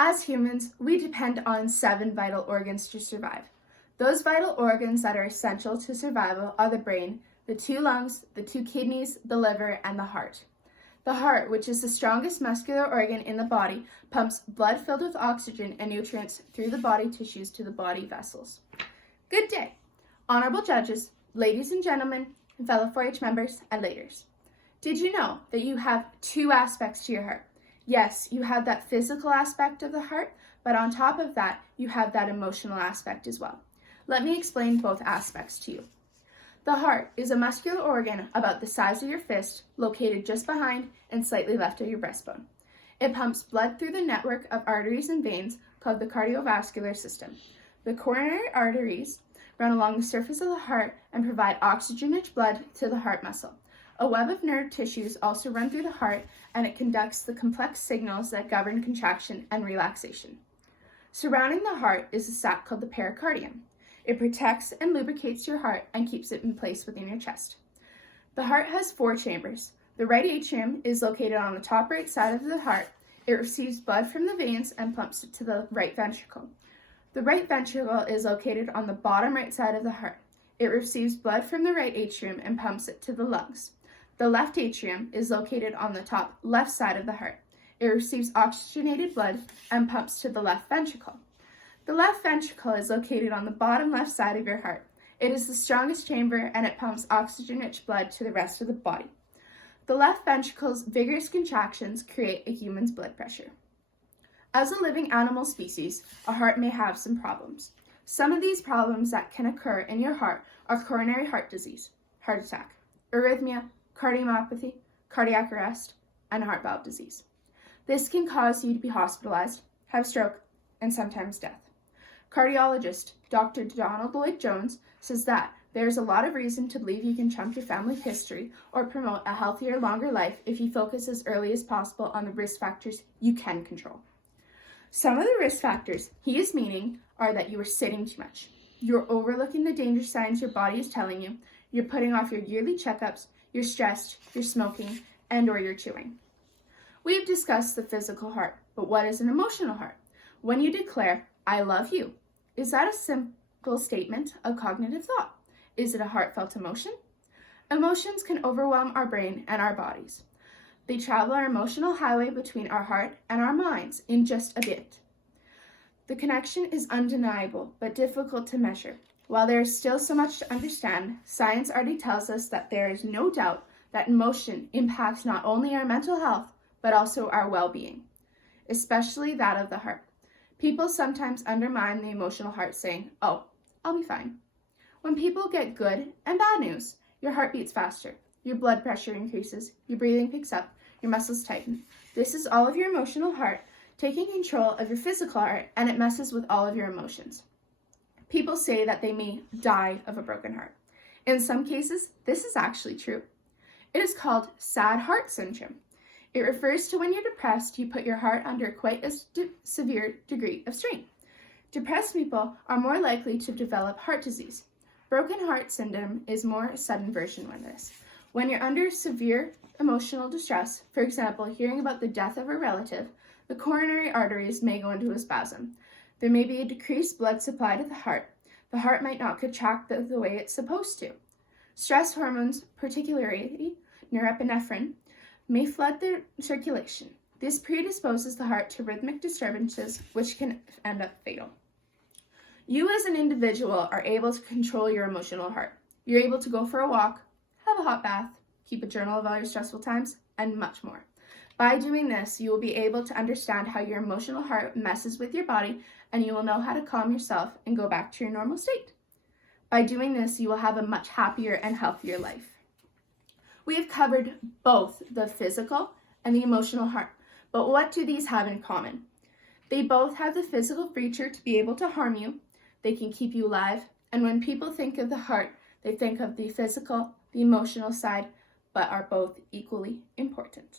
As humans, we depend on 7 vital organs to survive. Those vital organs that are essential to survival are the brain, the 2 lungs, the 2 kidneys, the liver, and the heart. The heart, which is the strongest muscular organ in the body, pumps blood filled with oxygen and nutrients through the body tissues to the body vessels. Good day, honorable judges, ladies and gentlemen, and fellow 4-H members and leaders. Did you know that you have 2 aspects to your heart? Yes, you have that physical aspect of the heart, but on top of that, you have that emotional aspect as well. Let me explain both aspects to you. The heart is a muscular organ about the size of your fist, located just behind and slightly left of your breastbone. It pumps blood through the network of arteries and veins called the cardiovascular system. The coronary arteries run along the surface of the heart and provide oxygen-rich blood to the heart muscle. A web of nerve tissues also run through the heart, and it conducts the complex signals that govern contraction and relaxation. Surrounding the heart is a sac called the pericardium. It protects and lubricates your heart and keeps it in place within your chest. The heart has 4 chambers. The right atrium is located on the top right side of the heart. It receives blood from the veins and pumps it to the right ventricle. The right ventricle is located on the bottom right side of the heart. It receives blood from the right atrium and pumps it to the lungs. The left atrium is located on the top left side of the heart. It receives oxygenated blood and pumps to the left ventricle. The left ventricle is located on the bottom left side of your heart. It is the strongest chamber and it pumps oxygen-rich blood to the rest of the body. The left ventricle's vigorous contractions create a human's blood pressure. As a living animal species, a heart may have some problems. Some of these problems that can occur in your heart are coronary heart disease, heart attack, arrhythmia, cardiomyopathy, cardiac arrest, and heart valve disease. This can cause you to be hospitalized, have stroke, and sometimes death. Cardiologist Dr. Donald Lloyd-Jones says that there's a lot of reason to believe you can trump your family history or promote a healthier, longer life if you focus as early as possible on the risk factors you can control. Some of the risk factors he is meaning are that you are sitting too much, you're overlooking the danger signs your body is telling you, you're putting off your yearly checkups, you're stressed, you're smoking, and or you're chewing. We've discussed the physical heart, but what is an emotional heart? When you declare, I love you, is that a simple statement of cognitive thought? Is it a heartfelt emotion? Emotions can overwhelm our brain and our bodies. They travel our emotional highway between our heart and our minds in just a bit. The connection is undeniable, but difficult to measure. While there is still so much to understand, science already tells us that there is no doubt that emotion impacts not only our mental health, but also our well-being, especially that of the heart. People sometimes undermine the emotional heart saying, oh, I'll be fine. When people get good and bad news, your heart beats faster, your blood pressure increases, your breathing picks up, your muscles tighten. This is all of your emotional heart taking control of your physical heart, and it messes with all of your emotions. People say that they may die of a broken heart. In some cases, this is actually true. It is called sad heart syndrome. It refers to when you're depressed, you put your heart under quite a severe degree of strain. Depressed people are more likely to develop heart disease. Broken heart syndrome is more a sudden version of this. When you're under severe emotional distress, for example, hearing about the death of a relative, the coronary arteries may go into a spasm. There may be a decreased blood supply to the heart. The heart might not contract the way it's supposed to. Stress hormones, particularly norepinephrine, may flood the circulation. This predisposes the heart to rhythmic disturbances, which can end up fatal. You as an individual are able to control your emotional heart. You're able to go for a walk, have a hot bath, keep a journal of all your stressful times, and much more. By doing this, you will be able to understand how your emotional heart messes with your body, and you will know how to calm yourself and go back to your normal state. By doing this, you will have a much happier and healthier life. We have covered both the physical and the emotional heart, but what do these have in common? They both have the physical feature to be able to harm you, they can keep you alive, and when people think of the heart, they think of the physical, the emotional side, but are both equally important.